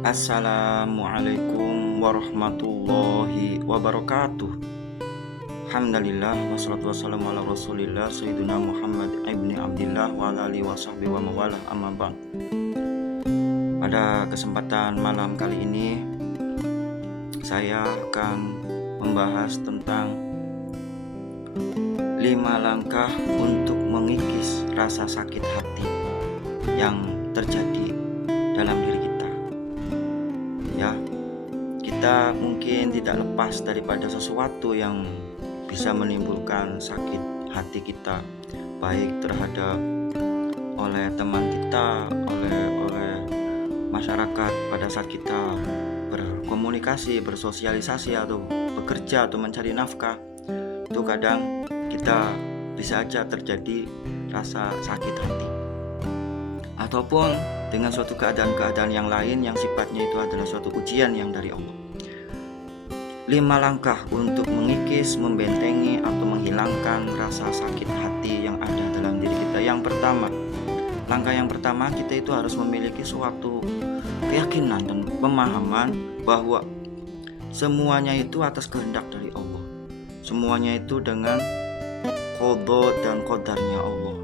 Assalamualaikum warahmatullahi wabarakatuh. Alhamdulillah wassalatu wassalamu ala rasulillah Sayyidina Muhammad ibni Abdillah wa ala alihi wa sahbihi wa mawalah amma ba'd. Pada kesempatan malam kali ini saya akan membahas tentang 5 langkah untuk mengikis rasa sakit hati yang terjadi dalam diri kita. Ya, kita mungkin tidak lepas daripada sesuatu yang bisa menimbulkan sakit hati kita, baik terhadap oleh teman kita, oleh masyarakat pada saat kita berkomunikasi, bersosialisasi atau bekerja atau mencari nafkah. Itu kadang kita bisa aja terjadi rasa sakit hati, ataupun dengan suatu keadaan-keadaan yang lain yang sifatnya itu adalah suatu ujian yang dari Allah. 5 langkah untuk mengikis, membentengi atau menghilangkan rasa sakit hati yang ada dalam diri kita. Langkah yang pertama, kita itu harus memiliki suatu keyakinan dan pemahaman bahwa semuanya itu atas kehendak dari Allah. Semuanya itu dengan qada dan qadarnya Allah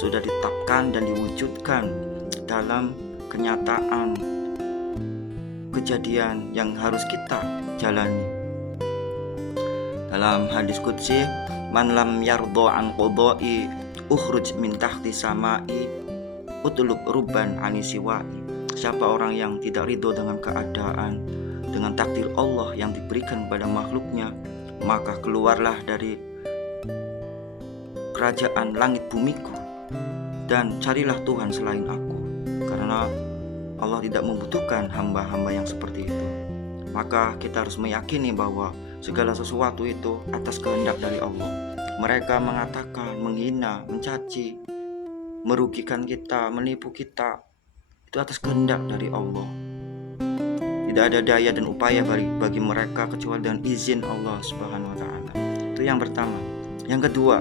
sudah ditetapkan dan diwujudkan dalam kenyataan kejadian yang harus kita jalani. Dalam hadis qudsi, man lam yardha an qada'i ukhruj min tahti sama'i utlub ruban anisiwa'i. Siapa orang yang tidak ridho dengan keadaan, dengan takdir Allah yang diberikan pada makhluknya, maka keluarlah dari kerajaan langit bumiku dan carilah Tuhan selain aku, karena Allah tidak membutuhkan hamba-hamba yang seperti itu. Maka kita harus meyakini bahwa segala sesuatu itu atas kehendak dari Allah. Mereka mengatakan, menghina, mencaci, merugikan kita, menipu kita, itu atas kehendak dari Allah. Tidak ada daya dan upaya bagi mereka kecuali dengan izin Allah Subhanahu wa ta'ala. Itu yang pertama. Yang kedua,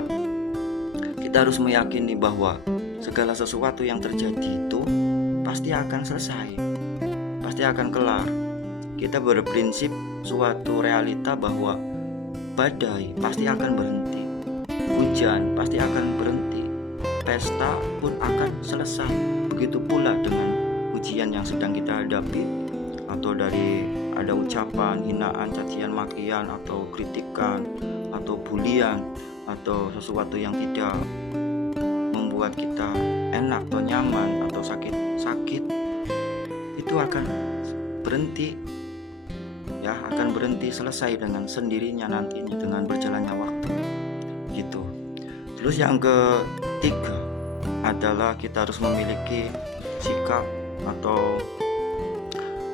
kita harus meyakini bahwa segala sesuatu yang terjadi itu pasti akan selesai, pasti akan kelar. Kita berprinsip suatu realita bahwa badai pasti akan berhenti, hujan pasti akan berhenti, pesta pun akan selesai. Begitu pula dengan ujian yang sedang kita hadapi, atau dari ada ucapan, hinaan, cacian, makian, atau kritikan, atau bulian, atau sesuatu yang tidak membuat kita enak atau nyaman atau sakit, itu akan berhenti, ya, akan berhenti, selesai dengan sendirinya nantinya dengan berjalannya waktu gitu. Terus yang ketiga adalah kita harus memiliki sikap atau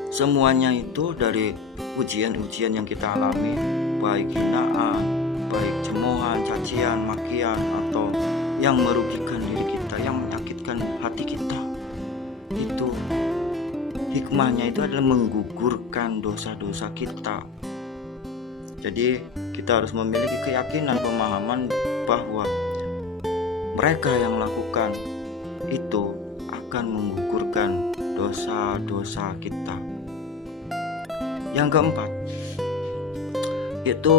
semuanya itu dari ujian-ujian yang kita alami, baik hinaan, baik cemoohan, cacian, makian, atau yang merugikan diri kita, yang menyakitkan hati kita, itu hikmahnya itu adalah menggugurkan dosa-dosa kita. Jadi kita harus memiliki keyakinan, pemahaman bahwa mereka yang melakukan itu akan menggugurkan dosa-dosa kita. Yang keempat, itu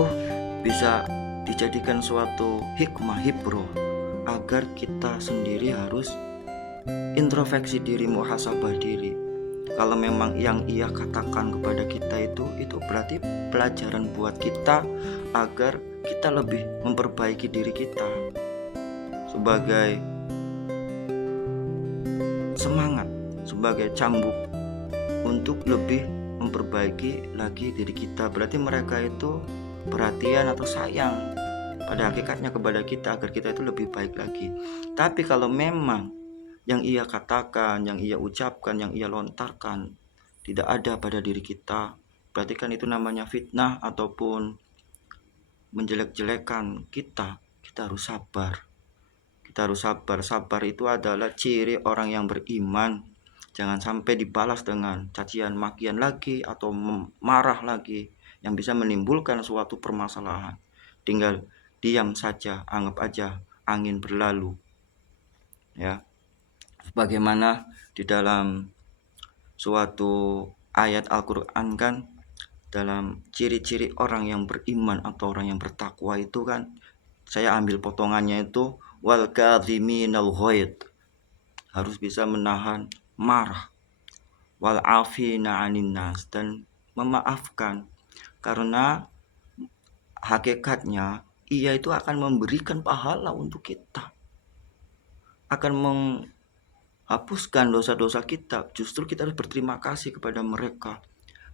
bisa dijadikan suatu hikmah, hibroh, agar kita sendiri harus introspeksi diri, muhasabah diri. Kalau memang yang ia katakan kepada kita itu berarti pelajaran buat kita agar kita lebih memperbaiki diri kita, sebagai semangat, sebagai cambuk untuk lebih memperbaiki lagi diri kita. Berarti mereka itu perhatian atau sayang pada hakikatnya kepada kita agar kita itu lebih baik lagi. Tapi kalau memang yang ia katakan, yang ia ucapkan, yang ia lontarkan tidak ada pada diri kita, berarti kan itu namanya fitnah ataupun menjelek-jelekan kita. Kita harus sabar. Kita harus sabar. Sabar itu adalah ciri orang yang beriman. Jangan sampai dibalas dengan cacian makian lagi atau marah lagi yang bisa menimbulkan suatu permasalahan. Tinggal diam saja, anggap aja angin berlalu. Ya. Bagaimana di dalam suatu ayat Al-Quran kan, dalam ciri-ciri orang yang beriman atau orang yang bertakwa itu kan, saya ambil potongannya itu, wal kadhiminal ghaid, harus bisa menahan marah, wal afina 'anin nas, dan memaafkan. Karena hakikatnya ia itu akan memberikan pahala untuk kita, akan menghapuskan dosa-dosa kita. Justru kita harus berterima kasih kepada mereka.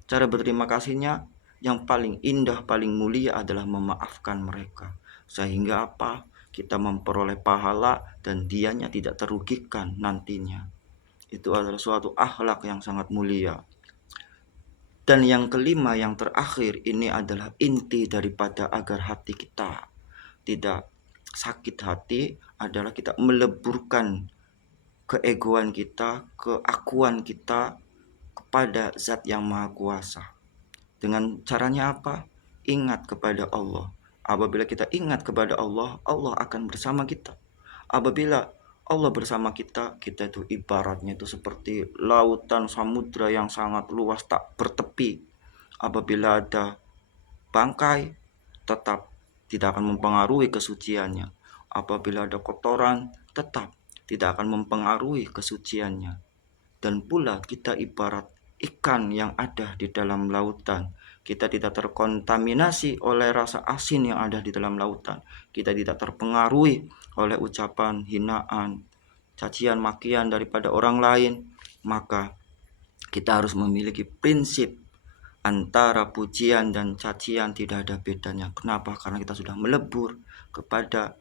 Cara berterima kasihnya yang paling indah, paling mulia adalah memaafkan mereka. Sehingga apa? Kita memperoleh pahala dan dianya tidak terugikan nantinya. Itu adalah suatu akhlak yang sangat mulia. Dan yang kelima, yang terakhir, ini adalah inti daripada agar hati kita tidak sakit hati, adalah kita meleburkan keegoan kita, keakuan kita kepada Zat yang Maha Kuasa. Dengan caranya apa? Ingat kepada Allah. Apabila kita ingat kepada Allah, Allah akan bersama kita. Apabila Allah bersama kita, kita itu ibaratnya itu seperti lautan samudra yang sangat luas tak bertepi. Apabila ada bangkai, tetap tidak akan mempengaruhi kesuciannya. Apabila ada kotoran, tetap tidak akan mempengaruhi kesuciannya. Dan pula kita ibarat ikan yang ada di dalam lautan. Kita tidak terkontaminasi oleh rasa asin yang ada di dalam lautan. Kita tidak terpengaruhi oleh ucapan hinaan, cacian makian daripada orang lain. Maka kita harus memiliki prinsip antara pujian dan cacian tidak ada bedanya. Kenapa? Karena kita sudah melebur kepada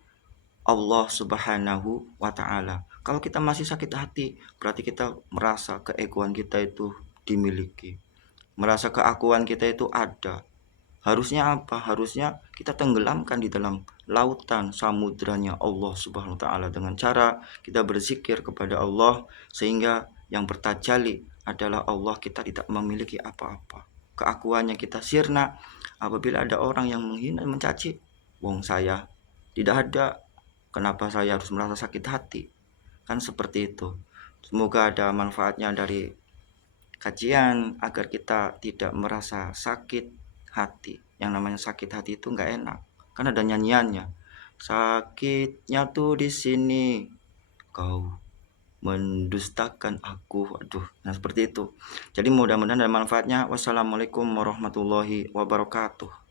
Allah Subhanahu wa Ta'ala. Kalau kita masih sakit hati, berarti kita merasa keegoan kita itu dimiliki, merasa keakuan kita itu ada. Harusnya apa? Harusnya kita tenggelamkan di dalam lautan samudranya Allah Subhanahu wa Ta'ala dengan cara kita berzikir kepada Allah, sehingga yang bertajalli adalah Allah. Kita tidak memiliki apa-apa, keakuannya kita sirna. Apabila ada orang yang menghina, mencaci, wong saya tidak ada, kenapa saya harus merasa sakit hati? Kan seperti itu. Semoga ada manfaatnya dari kajian agar kita tidak merasa sakit hati. Yang namanya sakit hati itu nggak enak. Kan ada nyanyiannya. Sakitnya tuh di sini, kau mendustakan aku. Aduh, nah seperti itu. Jadi mudah-mudahan ada manfaatnya. Wassalamualaikum warahmatullahi wabarakatuh.